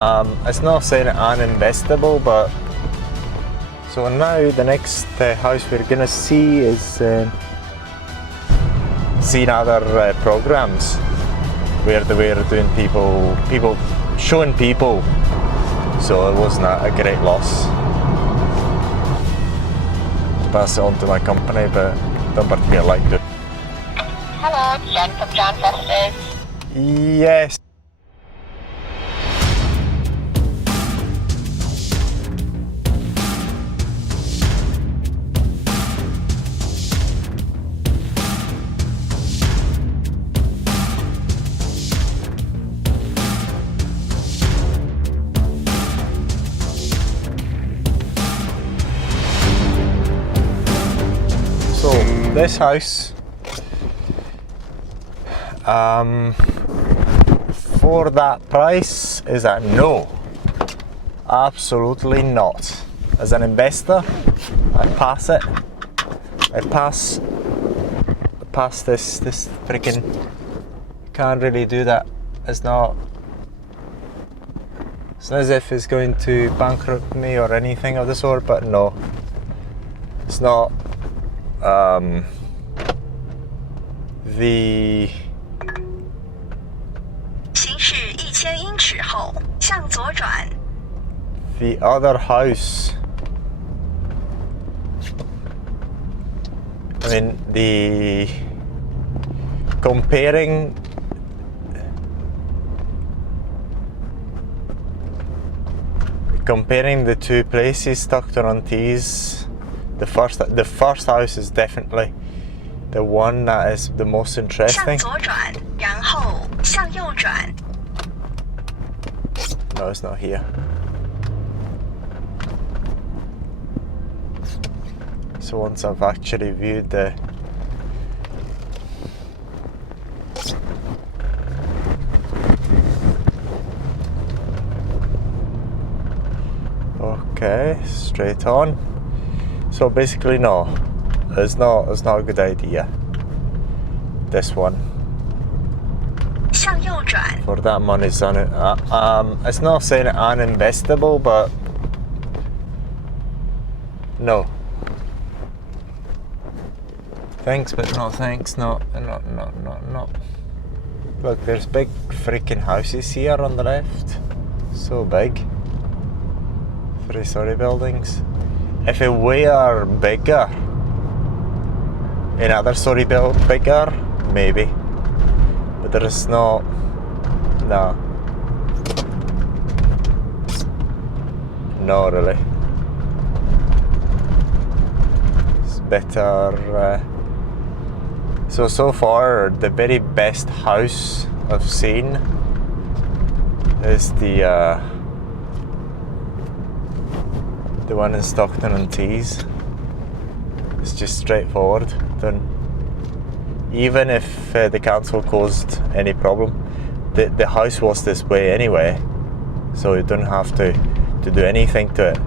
It's not saying uninvestable, but so now the next house we're gonna see is seeing other programs where they were doing people showing people, so it wasn't a great loss to pass it on to my company, but don't particularly like it. Hello, Jen from John Foster's. Yes. So this house, for that price, is a no. Absolutely not. As an investor, I pass it. I pass this freaking. Can't really do that. It's not as if it's going to bankrupt me or anything of the sort, but no, it's not. The 行驶1000英尺后向左转。 The other house, I mean, the comparing the two places, Stockton-on-Tees, the first house is definitely the one that is the most interesting. 向左转，然后向右转。 No, it's not here. So once I've actually viewed the okay, straight on. So basically, no, it's not a good idea. This one. 向右转。 For that money's on it. It's not saying uninvestable, but no. Thanks, but no thanks. No. Look, there's big freaking houses here on the left. So big. 3-story buildings. If it were bigger, another story built bigger, maybe. But there is no. No, really. It's better. So far, the very best house I've seen is the one in Stockton-on-Tees. It's just straightforward. Even if the council caused any problem, the house was this way anyway, so you don't have to do anything to it.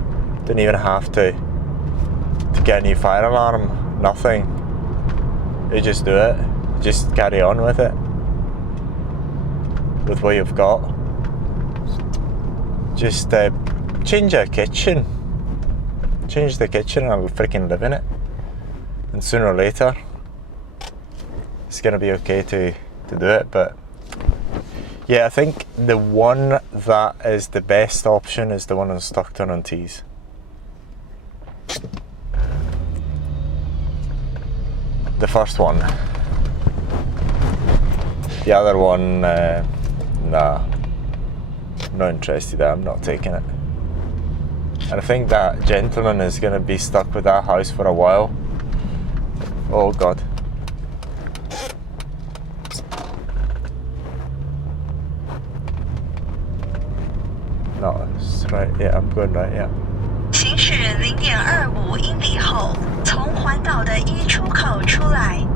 Don't even have to get a new fire alarm. Nothing. You just do it. Just carry on with it. With what you've got. Just change your kitchen. Change the kitchen and I'll freaking live in it. And sooner or later, it's gonna be okay to do it. But yeah, I think the one that is the best option is the one in Stockton-on-Tees. The first one. The other one, nah, not interested. I'm not taking it. And I think that gentleman is going to be stuck with that house for a while. Oh God. No, it's right. Yeah, I'm going right. Yeah. 行驶0.25英里后，从环岛的1出口出来。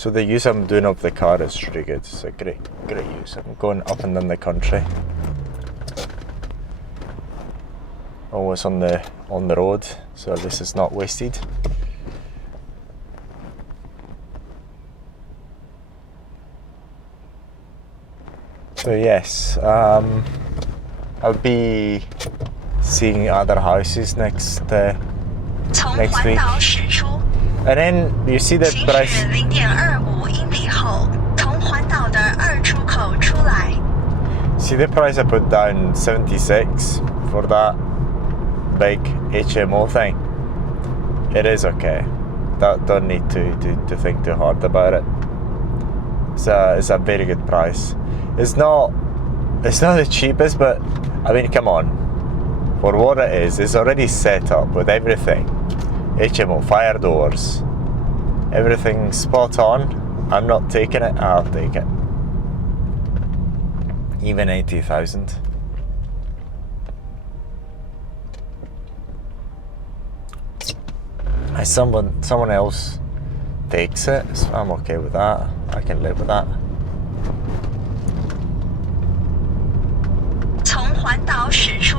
So the use I'm doing of the car is really good. It's a great use. I'm going up and down the country. Always on the road, so at least it's not wasted. So yes, I'll be seeing other houses next week. And then you see the price. See the price I put down, 76 for that big HMO thing. It is okay. Don't need to think too hard about it. It's a very good price. It's not the cheapest, but I mean, come on. For what it is, it's already set up with everything. HMO, fire doors, everything spot on. I'm not taking it, I'll take it. Even 80,000. Someone else takes it, so I'm okay with that. I can live with that. 从环岛驶出。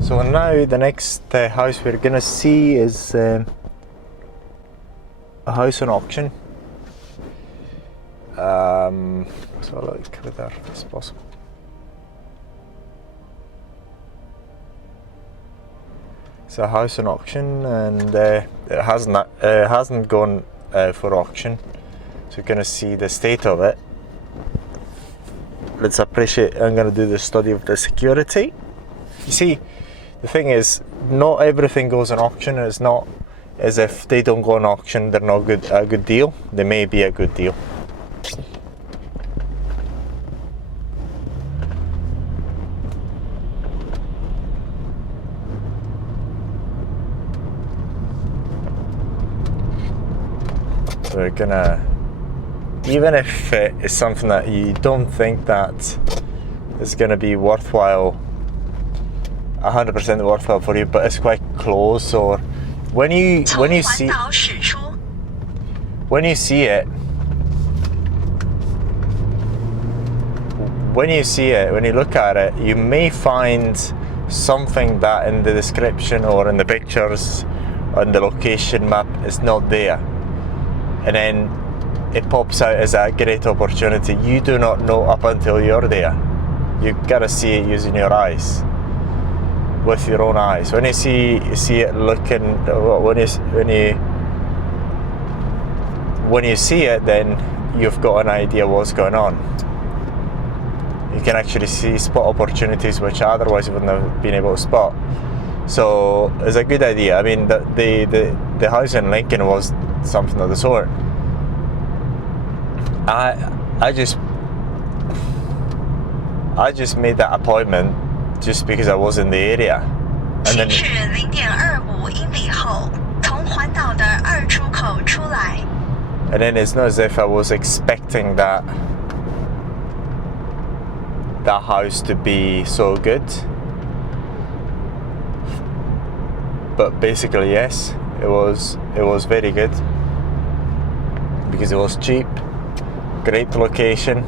So now the next house we're gonna see is a house on auction. So I'll look with there as possible. It's a house on auction, and it hasn't gone for auction. So you're gonna see the state of it. Let's appreciate. I'm gonna do the study of the security. You see, the thing is, not everything goes on auction. It's not as if they don't go on auction, they're not a good deal. They may be a good deal. So we're gonna, even if it's something that you don't think that is gonna be worthwhile, 100% worthwhile for you, but it's quite close, or when you see it, when you look at it, you may find something that in the description or in the pictures on the location map is not there, and then it pops out as a great opportunity. You do not know up until you're there. You gotta see it using your eyes, with your own eyes. When you see it looking, when you see it, then you've got an idea what's going on. You can actually spot opportunities which otherwise you wouldn't have been able to spot. So it's a good idea. I mean, the house in Lincoln was something of the sort. I just made that appointment just because I was in the area, and then it's not as if I was expecting that that house to be so good. But basically, yes, it was very good because it was cheap, great location,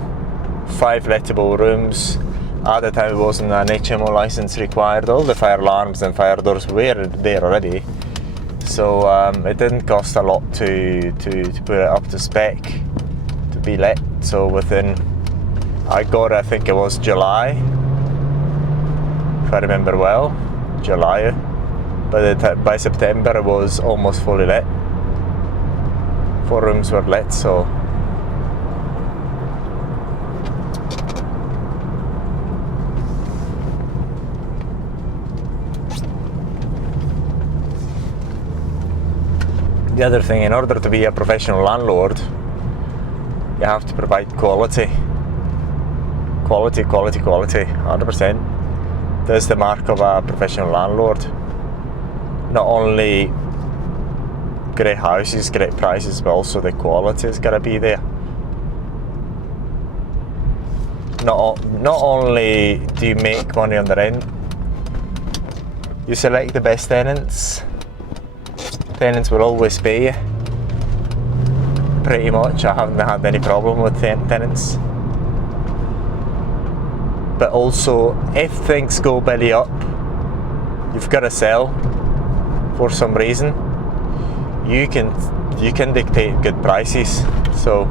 5 lettable rooms. At the time, it wasn't an HMO license required. All the fire alarms and fire doors were there already, so it didn't cost a lot to put it up to spec to be let. So within, I got it, I think it was July, if I remember well, July. By September, it was almost fully let. 4 rooms were let, so. The other thing, in order to be a professional landlord, you have to provide quality. Quality, 100%. That's the mark of a professional landlord. Not only great houses, great prices, but also the quality is gotta be there. Not only do you make money on the rent, you select the best tenants. Tenants will always pay you. Pretty much, I haven't had any problem with tenants. But also, if things go belly up, you've got to sell for some reason. You can dictate good prices. So.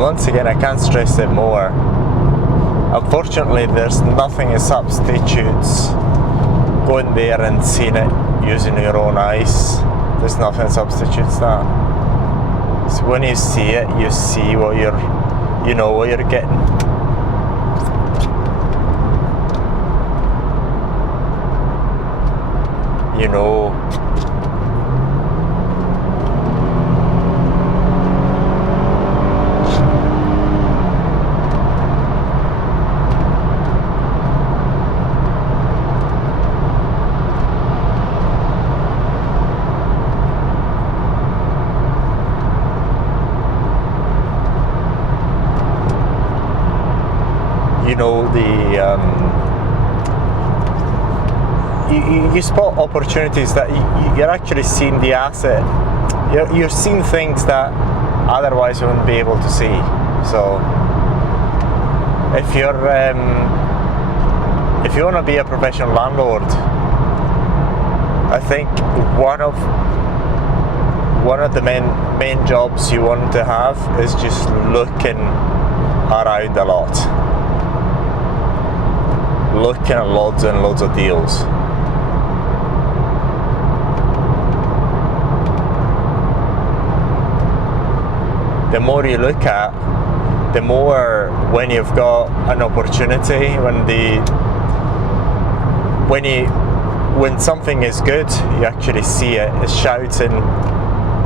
Once again, I can't stress it more. Unfortunately, there's nothing as substitutes going there and seeing it using your own eyes. There's nothing that substitutes that. So when you see it, you see what you know what you're getting. You know. You know, you spot opportunities that you're actually seeing the asset. You're seeing things that otherwise you wouldn't be able to see. So if you want to be a professional landlord, I think one of the main jobs you want to have is just looking around a lot. Looking at loads and loads of deals. The more you look at, the more when you've got an opportunity, when something is good, you actually see it. It's shouting,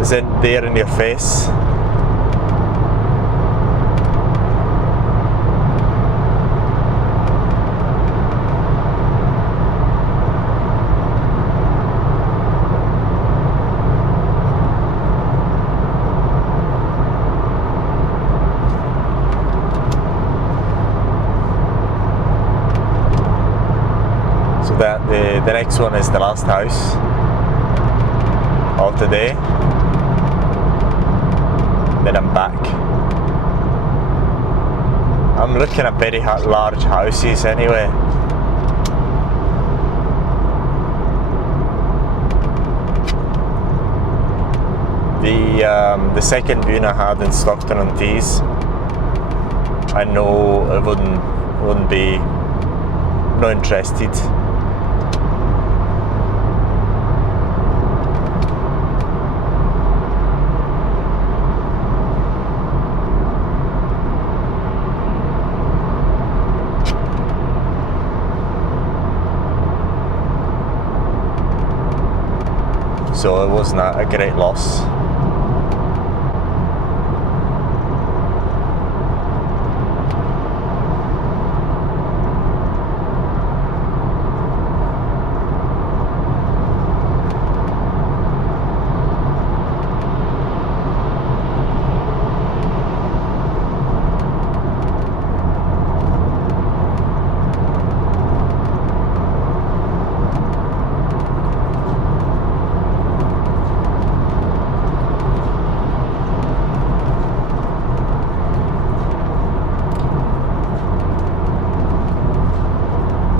is it there in your face? the next one is the last house of the day. Then I'm back. I'm looking at very large houses anyway. The second viewing I had in Stockton-on-Tees, I know I wouldn't be not interested. So it wasn't a great loss.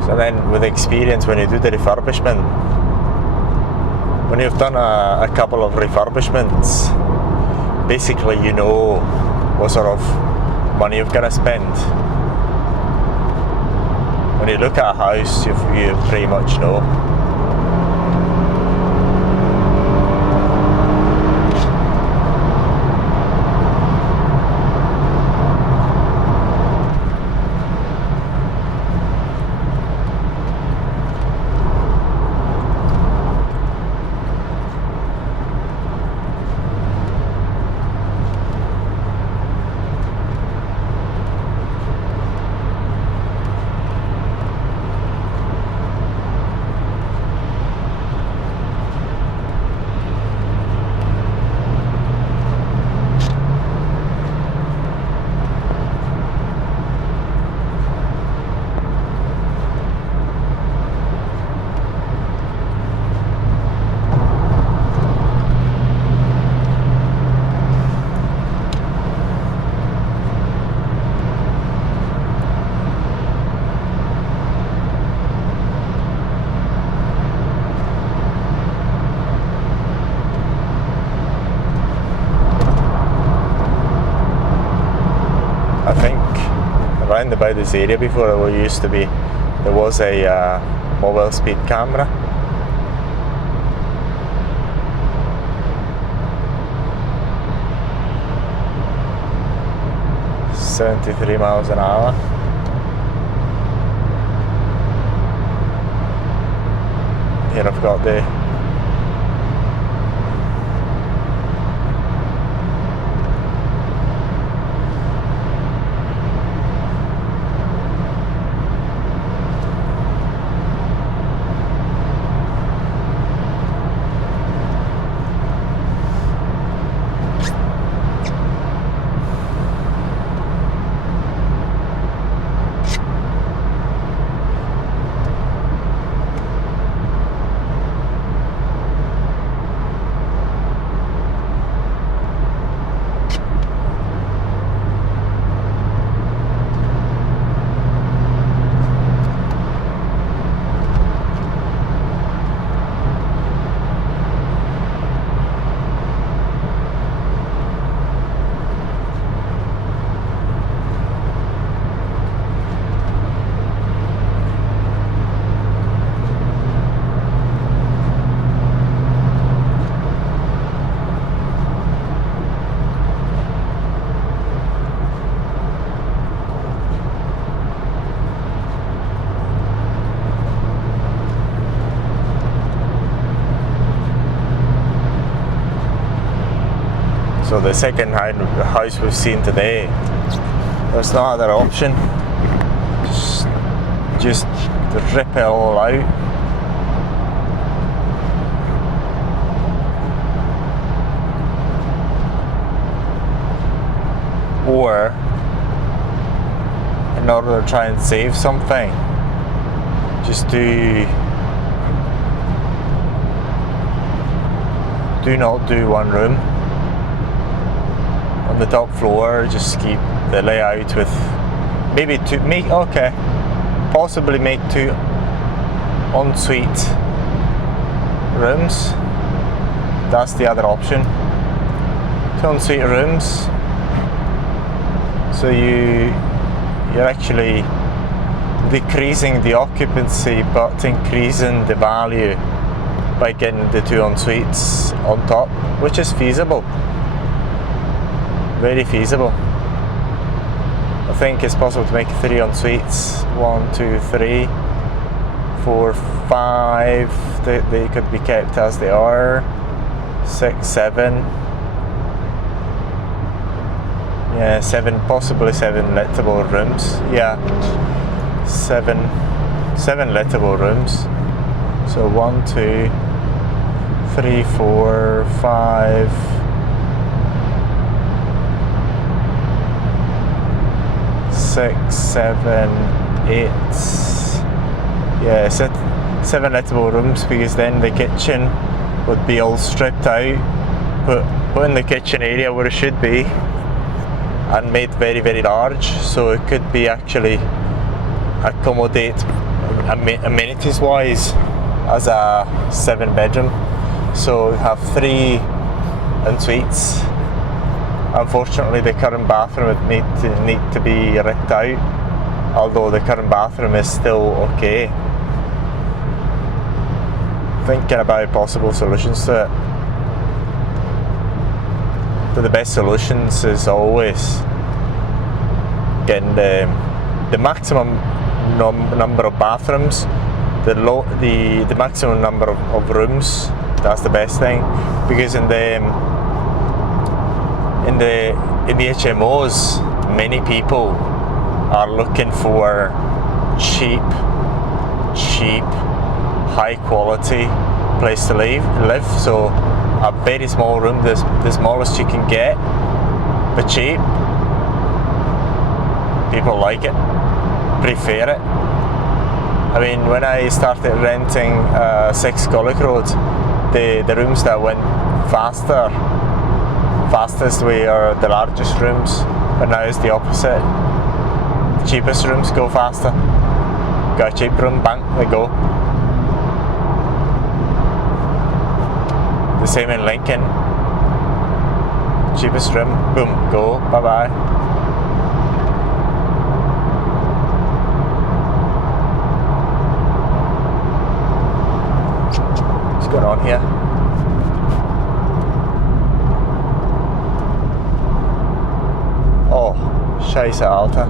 So then with experience, when you do the refurbishment, when you've done a couple of refurbishments, basically you know what sort of money you're going to spend. When you look at a house, you pretty much know. I think around about this area before there used to be, there was a mobile speed camera. $73 miles an hour. Here I've got the So the second house we've seen today, there's no other option. Just rip it all out. Or, in order to try and save something, just do do not do one room. On the top floor, just keep the layout with maybe two, possibly make 2 ensuite rooms. That's the other option. 2 ensuite rooms. So you're actually decreasing the occupancy but increasing the value by getting the 2 ensuites on top, which is feasible. Very feasible. I think it's possible to make 3 ensuites. 1, 2, 3, 4, 5. They could be kept as they are. 6, 7. Yeah, 7, possibly 7 lettable rooms. Yeah, 7 lettable rooms. So 1, 2, 3, 4, 5. 6, 7, 8. Yeah, 7 lettable rooms, because then the kitchen would be all stripped out, put in the kitchen area where it should be, and made very, very large, so it could be actually accommodate amenities wise as a 7-bedroom. So we have 3 ensuites. Unfortunately, the current bathroom would need to be ripped out, although the current bathroom is still okay. Thinking about possible solutions to it. But the best solutions is always getting the maximum number of bathrooms, the maximum number of rooms. That's the best thing, because in the HMOs, many people are looking for cheap, high quality place to live. So a very small room, the smallest you can get, but cheap. People like it, prefer it. I mean, when I started renting 6 Gullick Road, the rooms that went fastest way are the largest rooms, but now it's the opposite. The cheapest rooms go faster. Got a cheap room, bang, they go. The same in Lincoln. Cheapest room, boom, go, bye bye. What's going on here? Oh, Scheiße, Alter.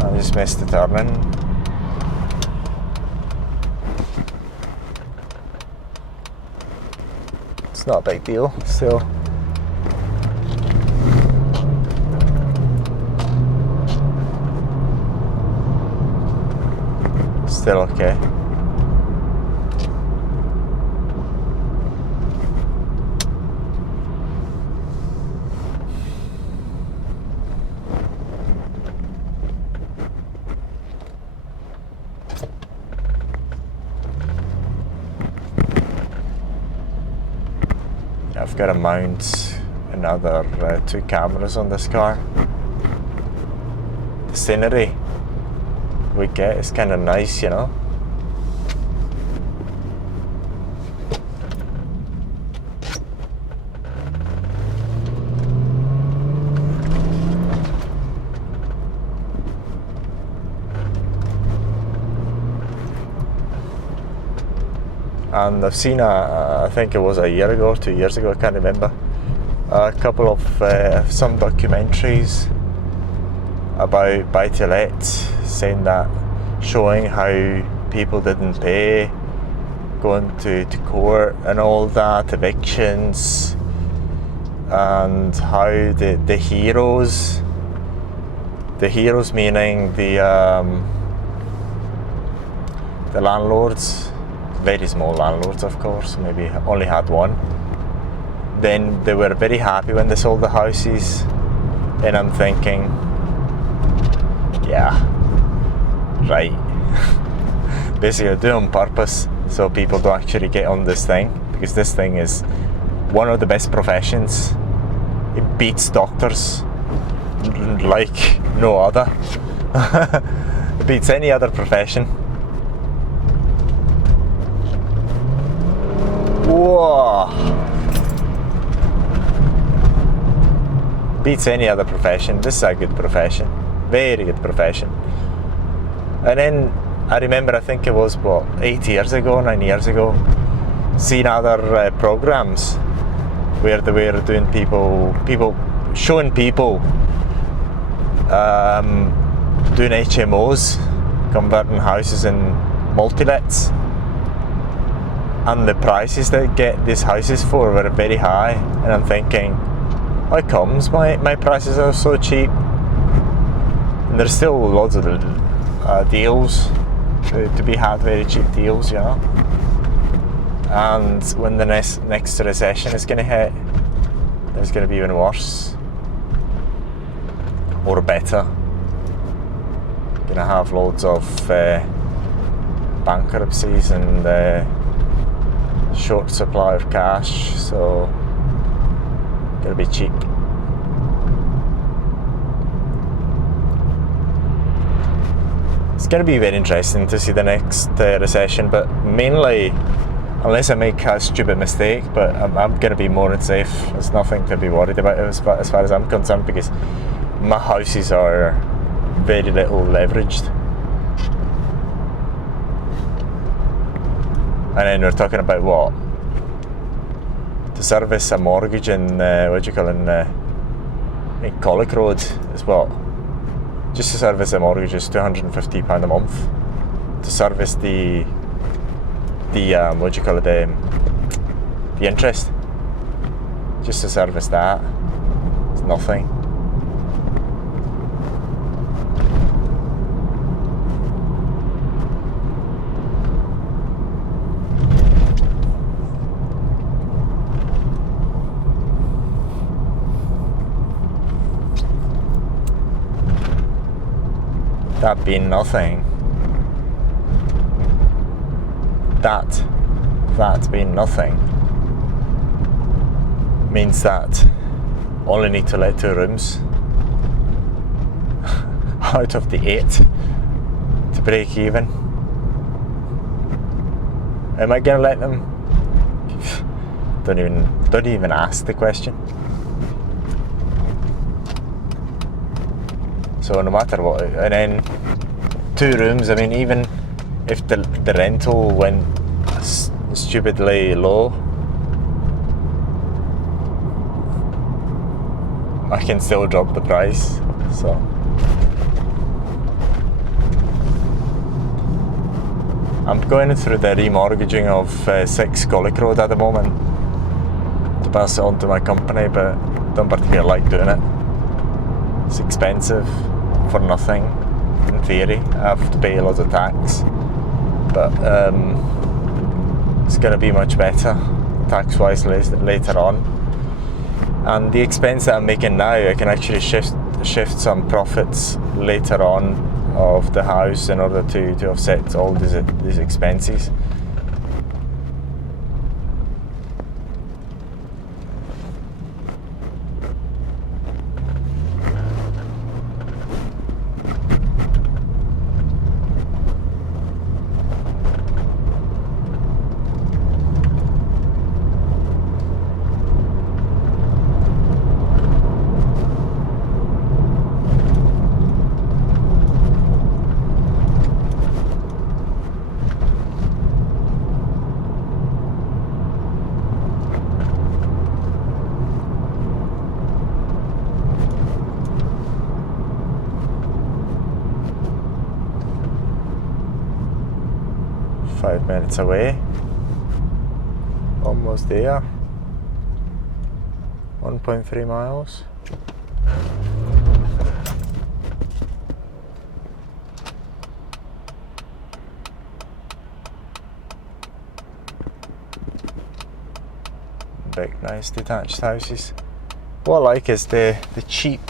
I just missed the turning. It's not a big deal, still. Still okay. I've got to mount another 2 cameras on this car. The scenery we get is kind of nice, you know. And I've seen I think it was a year ago or 2 years ago, I can't remember, a couple of some documentaries about buy-to-let, saying that, showing how people didn't pay, going to court and all that, evictions, and how the heroes meaning the landlords, very small landlords of course, maybe only had one, then they were very happy when they sold the houses. And I'm thinking, yeah, right. Basically, I do it on purpose so people don't actually get on this thing, because this thing is one of the best professions. It beats doctors like no other. It beats any other profession. Whoa! Beats any other profession. This is a good profession. Very good profession. And then I remember, I think it was, 9 years ago, seeing other programs where they were doing showing people doing HMOs, converting houses in multilets, and the prices they get these houses for were very high, and I'm thinking, how comes my prices are so cheap? And there's still loads of deals to be had, very cheap deals, you know. And when the next recession is going to hit, it's going to be even worse, or better. Going to have loads of bankruptcies and short supply of cash, so going to be cheap. It's going to be very interesting to see the next recession, but mainly, unless I make a stupid mistake, but I'm going to be more than safe. There's nothing to be worried about as far as I'm concerned, because my houses are very little leveraged. And then we're talking about what? To service a mortgage in, in Collick Road is what? Just to service a mortgage is £250 a month. To service the interest, just to service that, it's nothing. That being nothing, that being nothing means that only need to let 2 rooms out of the 8 to break even. Am I gonna let them? Don't even ask the question. So no matter what, and then 2 rooms, I mean, even if the rental went stupidly low, I can still drop the price. So I'm going through the remortgaging of 6 Collick Road at the moment to pass it on to my company, but don't particularly like doing it. It's expensive for nothing. In theory, I have to pay lots of tax, but it's going to be much better tax-wise later on. And the expense that I'm making now, I can actually shift some profits later on of the house in order to offset all these expenses. Five minutes away, almost there. 1.3 miles. Big, nice detached houses. What I like is the cheap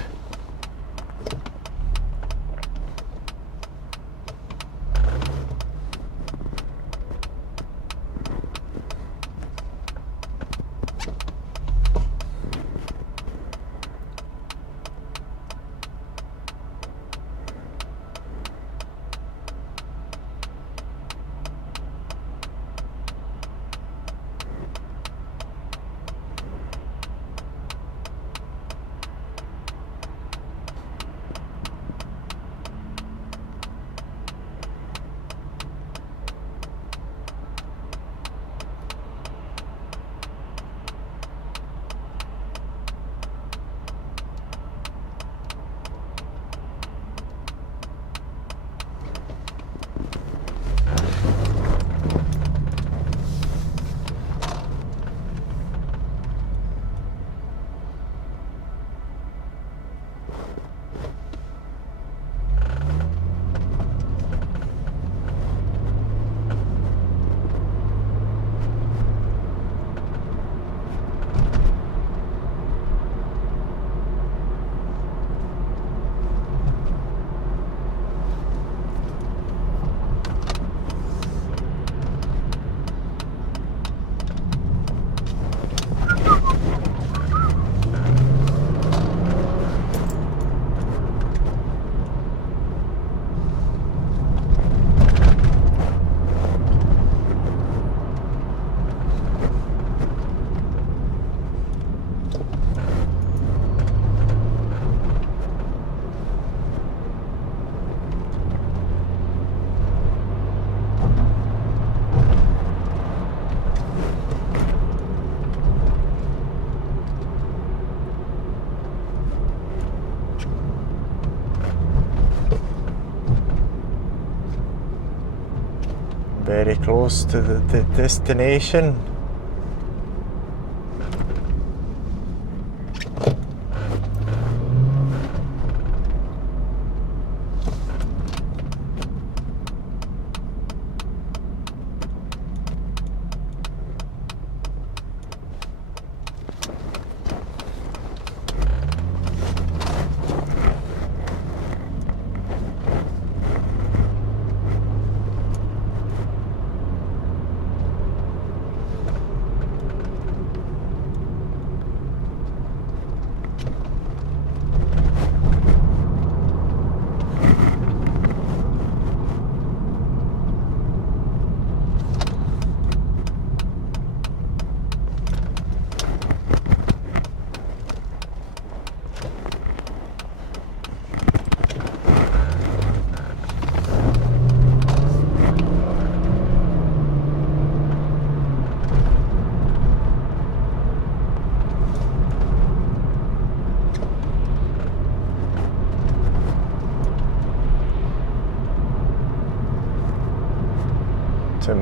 Very close to the destination.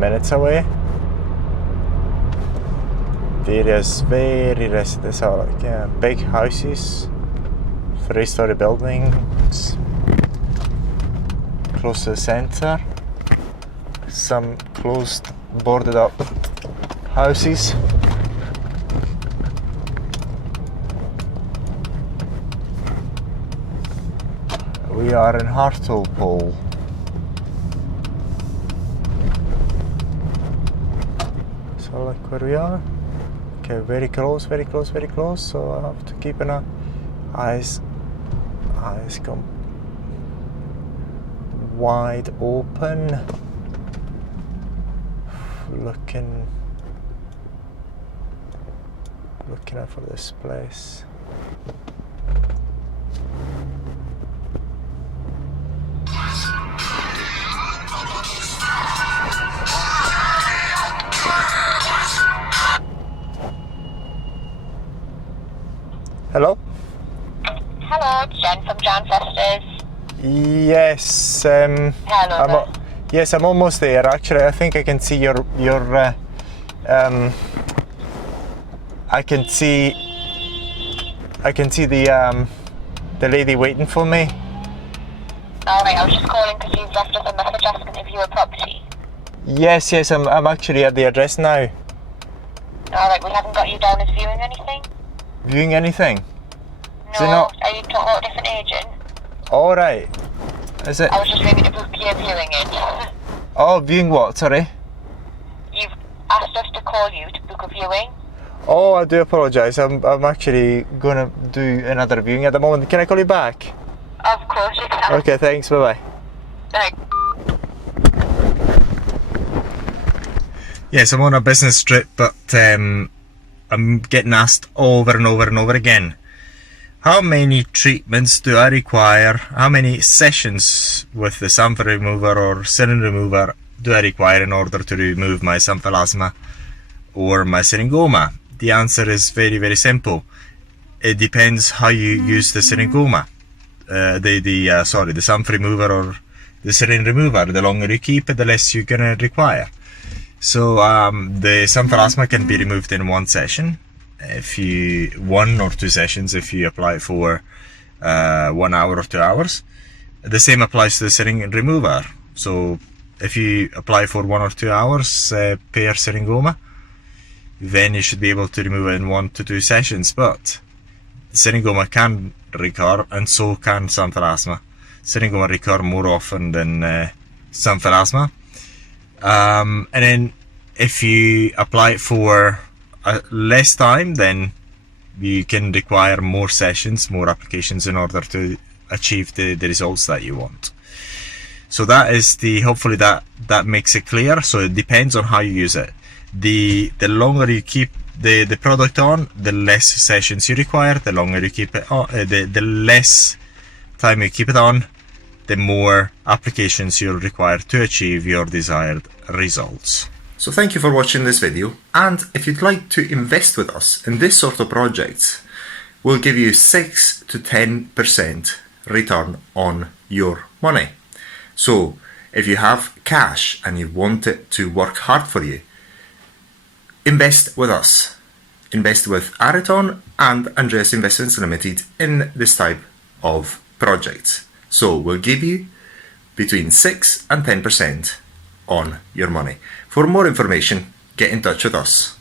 Minutes away. The area is very residential, like big houses, 3-story buildings, close to the centre, some closed, boarded up houses. We are in Hartlepool. Like where we are. Okay, very close, very close, very close. So I have to keep an eyes come wide open. Looking out for this place. Hello? Hello, it's Jen from Jan Festers. Yes. Hello. Yes, I'm almost there. Actually, I think I can see your. I can see the lady waiting for me. Alright, I was just calling because you've left us a message asking if you were property. Yes, I'm actually at the address now. Alright, we haven't got you down as viewing anything? Viewing anything? No, Is it not? are you talking about a different agent? Alright. Is it? I was just ringing to book your viewing in. Oh, viewing what? Sorry? You've asked us to call you to book a viewing. Oh, I do apologise. I'm actually gonna do another viewing at the moment. Can I call you back? Of course you can. Okay, thanks. Bye bye. Thanks. Yes, I'm on a business trip, but I'm getting asked over and over and over again, how many treatments do I require, how many sessions with the sample remover or serum remover do I require in order to remove my symphalasma or my syringoma? The answer is very, very simple. It depends how you use the syringoma, the sample remover or the serum remover. The longer you keep it, the less you're gonna require. So the symphalasma can be removed in one session, one or two sessions if you apply for 1 hour or 2 hours. The same applies to the serum remover. So if you apply for 1 or 2 hours per syringoma, then you should be able to remove it in 1 to 2 sessions. But syringoma can recur, and so can symphalasma. Syringoma recur more often than symphalasma. And then if you apply it for less time, then you can require more sessions, more applications in order to achieve the results that you want. So that is hopefully that makes it clear. So it depends on how you use it. The longer you keep the product on, the less sessions you require. The longer you keep it on, the less time you keep it on, the more applications you'll require to achieve your desired results. So thank you for watching this video, and if you'd like to invest with us in this sort of projects, we'll give you 6 to 10% return on your money. So If you have cash and you want it to work hard for you, invest with us. Invest with Areton and Andreas Investments Limited in this type of projects. So we'll give you between 6 and 10% on your money. For more information, get in touch with us.